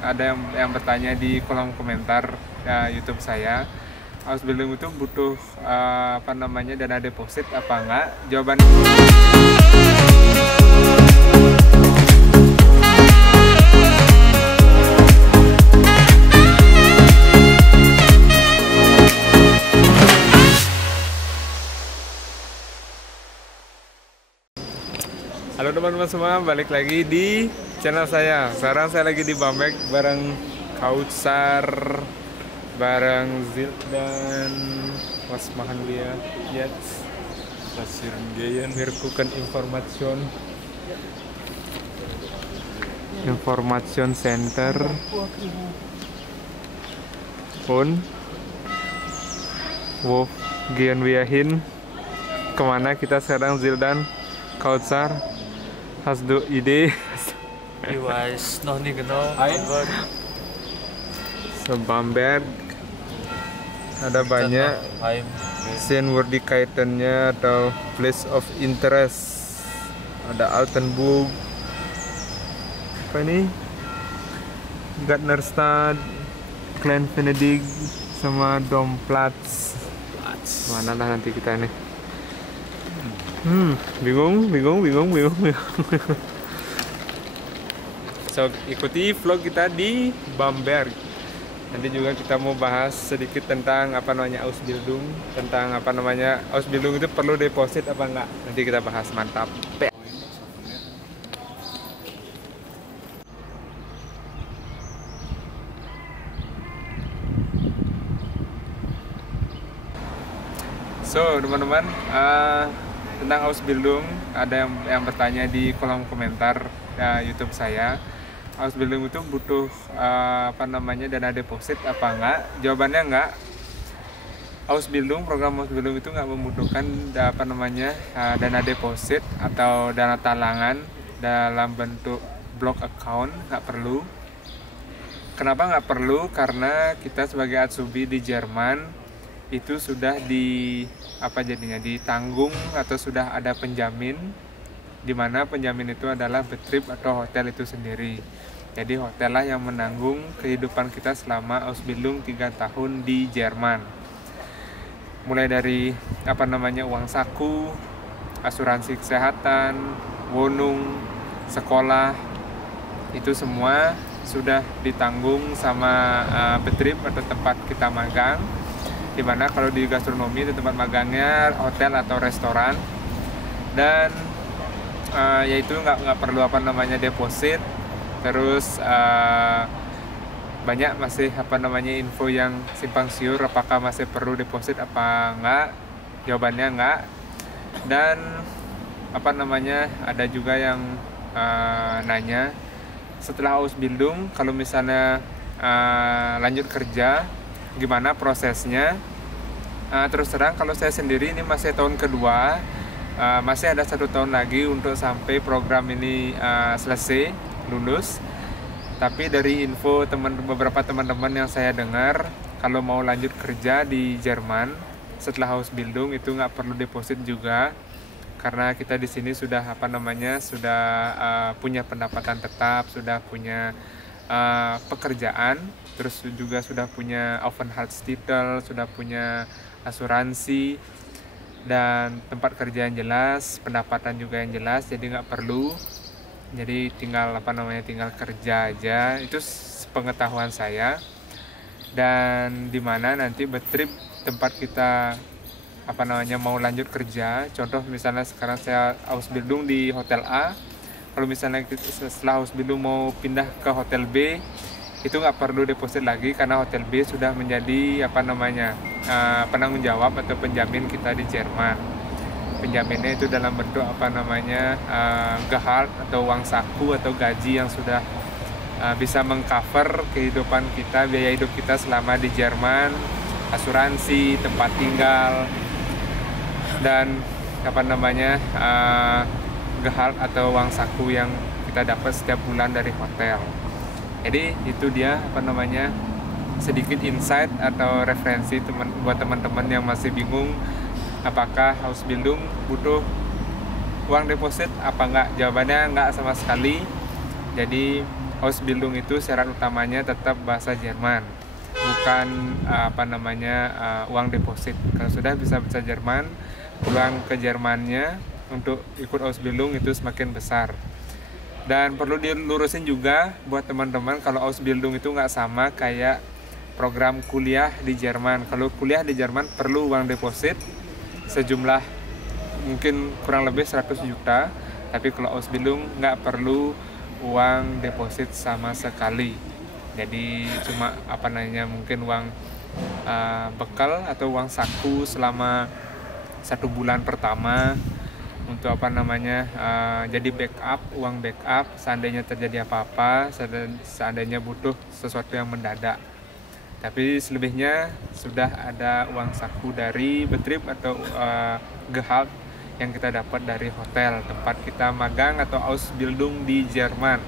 Ada yang bertanya di kolom komentar YouTube saya, Ausbildung itu butuh dana deposit apa enggak? Jawabannya halo teman-teman semua, balik lagi di channel saya. Sekarang saya lagi di Bamberg bareng Kautsar, bareng Zil dan Was Mahanlia. Yes, Pasirgeyen Mirkukan Information Center pun Wolf Gian Wiahin. Kemana kita sekarang, Zil dan Kautsar? Hast du Idee? Ich weiß noch nicht genau, Ein? aber Bamberg ada banyak Heim. scene-worthy kaitannya atau place of interest. Ada Altenburg, apa ini, Gärtnerstadt, Klein Venedig, sama Domplatz. Mana lah nanti kita nih. Bingung. So, ikuti vlog kita di Bamberg. Nanti juga kita mau bahas sedikit tentang Ausbildung, tentang Ausbildung itu perlu deposit apa enggak. Nanti kita bahas, mantap. So, teman-teman, tentang Ausbildung ada yang bertanya di kolom komentar YouTube saya, Ausbildung itu butuh dana deposit apa enggak? Jawabannya enggak. Program Ausbildung itu enggak membutuhkan dana deposit atau dana talangan dalam bentuk block account, enggak perlu. Kenapa enggak perlu? Karena kita sebagai Azubi di Jerman itu sudah ditanggung atau sudah ada penjamin, di mana penjamin itu adalah Betrieb atau hotel itu sendiri. Jadi hotel lah yang menanggung kehidupan kita selama Ausbildung 3 tahun di Jerman. Mulai dari uang saku, asuransi kesehatan, wohnung, sekolah, itu semua sudah ditanggung sama Betrieb atau tempat kita magang. Dimana kalau di gastronomi itu tempat magangnya hotel atau restoran, dan yaitu nggak perlu deposit. Terus banyak masih info yang simpang siur, apakah masih perlu deposit apa enggak? Jawabannya enggak. Dan ada juga yang nanya, setelah Ausbildung kalau misalnya lanjut kerja gimana prosesnya? Terus terang kalau saya sendiri ini masih tahun kedua, masih ada 1 tahun lagi untuk sampai program ini selesai, lulus. Tapi dari info beberapa teman-teman yang saya dengar, kalau mau lanjut kerja di Jerman setelah Ausbildung itu nggak perlu deposit juga, karena kita di sini sudah sudah punya pendapatan tetap, sudah punya pekerjaan, terus juga sudah punya Aufenthaltstitel, sudah punya asuransi dan tempat kerja yang jelas, pendapatan juga yang jelas, jadi nggak perlu. Jadi tinggal tinggal kerja aja. Itu pengetahuan saya. Dan dimana nanti Betrieb tempat kita mau lanjut kerja, contoh misalnya sekarang saya Ausbildung di hotel A, kalau misalnya setelah Ausbildung mau pindah ke hotel B, itu nggak perlu deposit lagi karena hotel B sudah menjadi penanggung jawab atau penjamin kita di Jerman. Penjaminnya itu dalam bentuk Gehalt atau uang saku atau gaji yang sudah bisa mengcover kehidupan kita, biaya hidup kita selama di Jerman, asuransi, tempat tinggal, dan Gehalt atau uang saku yang kita dapat setiap bulan dari hotel. Jadi itu dia sedikit insight atau referensi buat teman-teman yang masih bingung apakah Ausbildung butuh uang deposit apa enggak. Jawabannya enggak sama sekali. Jadi Ausbildung itu syarat utamanya tetap bahasa Jerman, bukan uang deposit. Kalau sudah bisa bahasa Jerman, pulang ke Jermannya untuk ikut Ausbildung itu semakin besar. Dan perlu dilurusin juga buat teman-teman, kalau Ausbildung itu nggak sama kayak program kuliah di Jerman. Kalau kuliah di Jerman perlu uang deposit sejumlah mungkin kurang lebih 100 juta, tapi kalau Ausbildung nggak perlu uang deposit sama sekali. Jadi cuma mungkin uang bekal atau uang saku selama 1 bulan pertama untuk jadi backup, uang backup seandainya terjadi apa-apa, seandainya butuh sesuatu yang mendadak. Tapi selebihnya sudah ada uang saku dari Betrip atau Gehalt yang kita dapat dari hotel tempat kita magang atau Ausbildung di Jerman.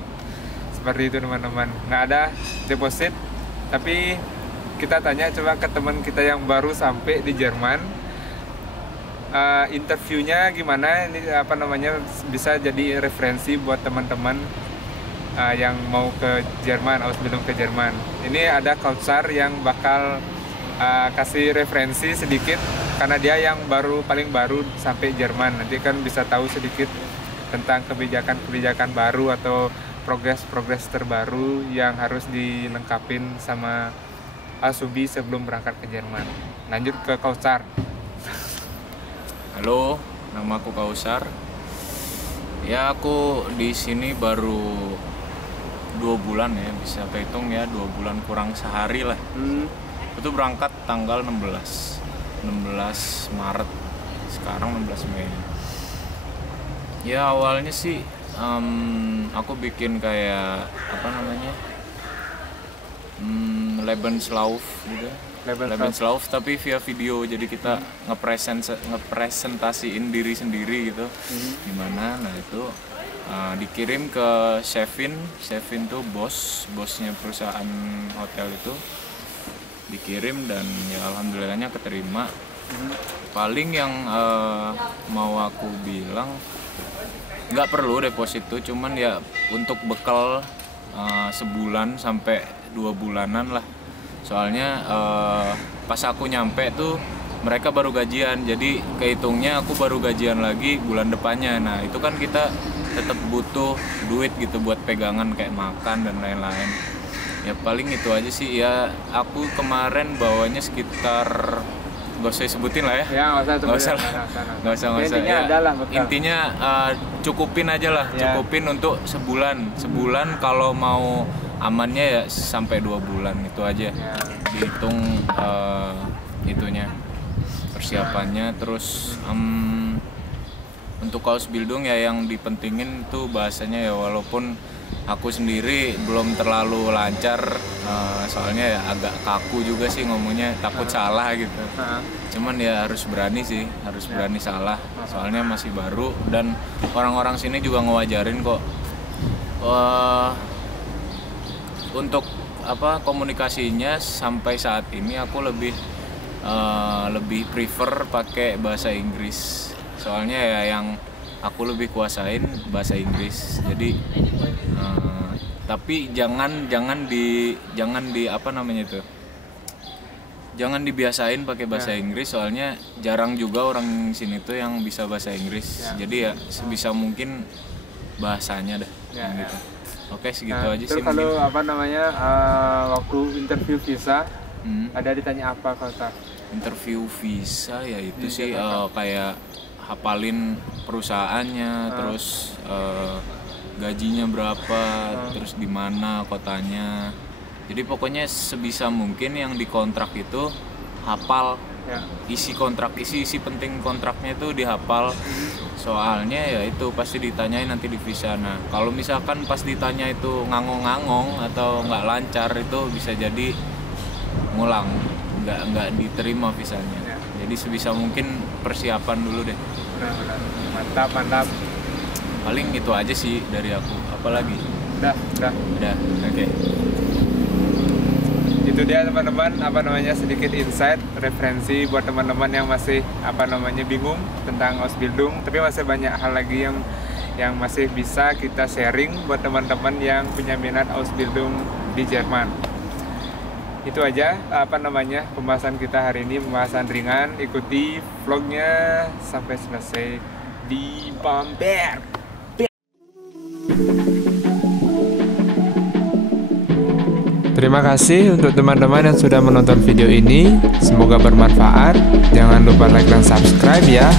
Seperti itu teman-teman, nggak ada deposit. Tapi kita tanya coba ke teman kita yang baru sampai di Jerman, interviewnya gimana, ini bisa jadi referensi buat teman-teman yang mau ke Jerman, Ausbildung ke Jerman. Ini ada Kautsar yang bakal kasih referensi sedikit karena dia yang paling baru sampai Jerman. Nanti kan bisa tahu sedikit tentang kebijakan baru atau progres terbaru yang harus dilengkapin sama Asubi sebelum berangkat ke Jerman. Lanjut ke Kautsar. Halo, nama aku Kausar. Ya, aku di sini baru 2 bulan ya, bisa hitung ya 2 bulan kurang sehari lah. Itu berangkat tanggal 16 Maret, sekarang 16 Mei. Ya awalnya sih aku bikin kayak Lebenslauf gitu. Lebenslauf tapi via video, jadi kita ngepresentasiin diri sendiri gitu. Gimana, nah itu dikirim ke Shevin tuh bosnya perusahaan hotel itu, dikirim dan ya alhamdulillahnya keterima. Paling yang mau aku bilang nggak perlu deposit tuh, cuman ya untuk bekal sebulan sampai 2 bulanan lah. Soalnya pas aku nyampe tuh mereka baru gajian, jadi kehitungnya aku baru gajian lagi bulan depannya. Nah itu kan kita tetap butuh duit gitu buat pegangan kayak makan dan lain-lain. Ya paling itu aja sih ya. Aku kemarin bawanya sekitar, gak usah sebutin lah ya. Ya nggak usah. Intinya cukupin aja lah, cukupin untuk sebulan kalau mau amannya ya sampai 2 bulan itu aja. Dihitung itunya persiapannya. Terus untuk Ausbildung ya yang dipentingin tuh bahasanya ya, walaupun aku sendiri belum terlalu lancar, soalnya ya agak kaku juga sih ngomongnya, takut salah gitu. Cuman ya harus berani sih, harus berani salah, soalnya masih baru dan orang-orang sini juga ngewajarin kok. Untuk komunikasinya sampai saat ini aku lebih prefer pakai bahasa Inggris, soalnya ya yang aku lebih kuasain bahasa Inggris. Jadi tapi jangan dibiasain pakai bahasa Inggris, soalnya jarang juga orang sini tuh yang bisa bahasa Inggris. Jadi ya sebisa mungkin bahasanya dah gitu. Oke, segitu aja terus sih. Kalau waktu interview visa ada ditanya apa Kautsar? Interview visa ya itu sih kayak hafalin perusahaannya, terus gajinya berapa, terus di mana kotanya. Jadi pokoknya sebisa mungkin yang di kontrak itu hafal. Isi penting kontraknya itu dihafal. Soalnya ya itu pasti ditanyain nanti di visa. Nah kalau misalkan pas ditanya itu ngangong-ngangong atau nggak lancar, itu bisa jadi ngulang, nggak diterima visanya. Jadi sebisa mungkin persiapan dulu deh. Mantap. Paling itu aja sih dari aku. Apalagi? Udah. Oke. Itu dia teman-teman, sedikit insight, referensi buat teman-teman yang masih bingung tentang Ausbildung, tapi masih banyak hal lagi yang masih bisa kita sharing buat teman-teman yang punya minat Ausbildung di Jerman. Itu aja pembahasan kita hari ini, pembahasan ringan. Ikuti vlognya sampai selesai di Bamberg. Terima kasih untuk teman-teman yang sudah menonton video ini. Semoga bermanfaat. Jangan lupa like dan subscribe ya.